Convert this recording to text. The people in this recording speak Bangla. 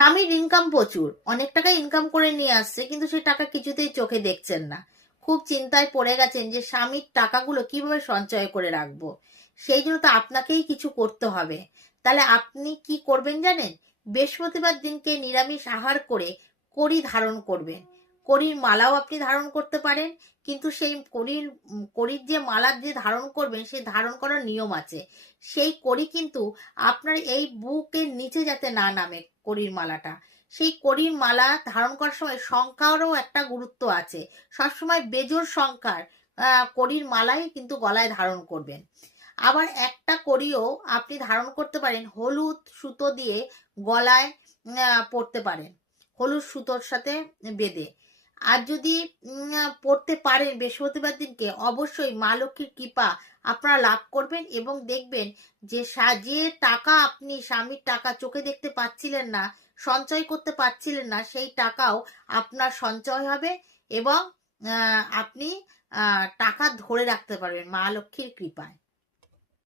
স্বামীর ইনকাম প্রচুর, অনেক টাকা ইনকাম করে নিয়ে আসছে, কিন্তু সেই টাকা কিছুতেই চোখে দেখছেন না। খুব চিন্তায় পড়ে গেছেন যে স্বামীর টাকাগুলো কিভাবে সঞ্চয় করে রাখবো। সেই জন্য তো আপনাকেই কিছু করতে হবে। তাহলে আপনি কি করবেন জানেন? বৃহস্পতিবার দিনকে নিরামিষ আহার করে কড়ি ধারণ করবেন। কড়ির মালাও আপনি ধারণ করতে পারেন, কিন্তু সেই কড়ির যে মালা যে ধারণ করবেন, সেই ধারণ করার নিয়ম আছে। সেই কড়ি কিন্তু আপনার এই বুকের নিচে যাতে না নামে কড়ির মালাটা। সেই কড়ির মালা ধারণ করার সময় সংখ্যারও একটা গুরুত্ব আছে। সবসময় বেজোড় সংখ্যার কড়ির মালাই কিন্তু গলায় ধারণ করবেন। আবার একটা কড়িও আপনি ধারণ করতে পারেন হলুদ সুতো দিয়ে গলায় পরতে পারেন, হলুদ সুতোর সাথে বেঁধে। আর যদি পড়তে পারেন বৃহস্পতিবার দিনকে, অবশ্যই মা লক্ষ্মীর কৃপা আপনারা লাভ করবেন, এবং দেখবেন যে যে টাকা আপনি স্বামীর টাকা চোখে দেখতে পাচ্ছিলেন না, সঞ্চয় করতে পারছিলেন না, সেই টাকাও আপনার সঞ্চয় হবে, এবং আপনি টাকা ধরে রাখতে পারবেন মা লক্ষ্মীর কৃপায়।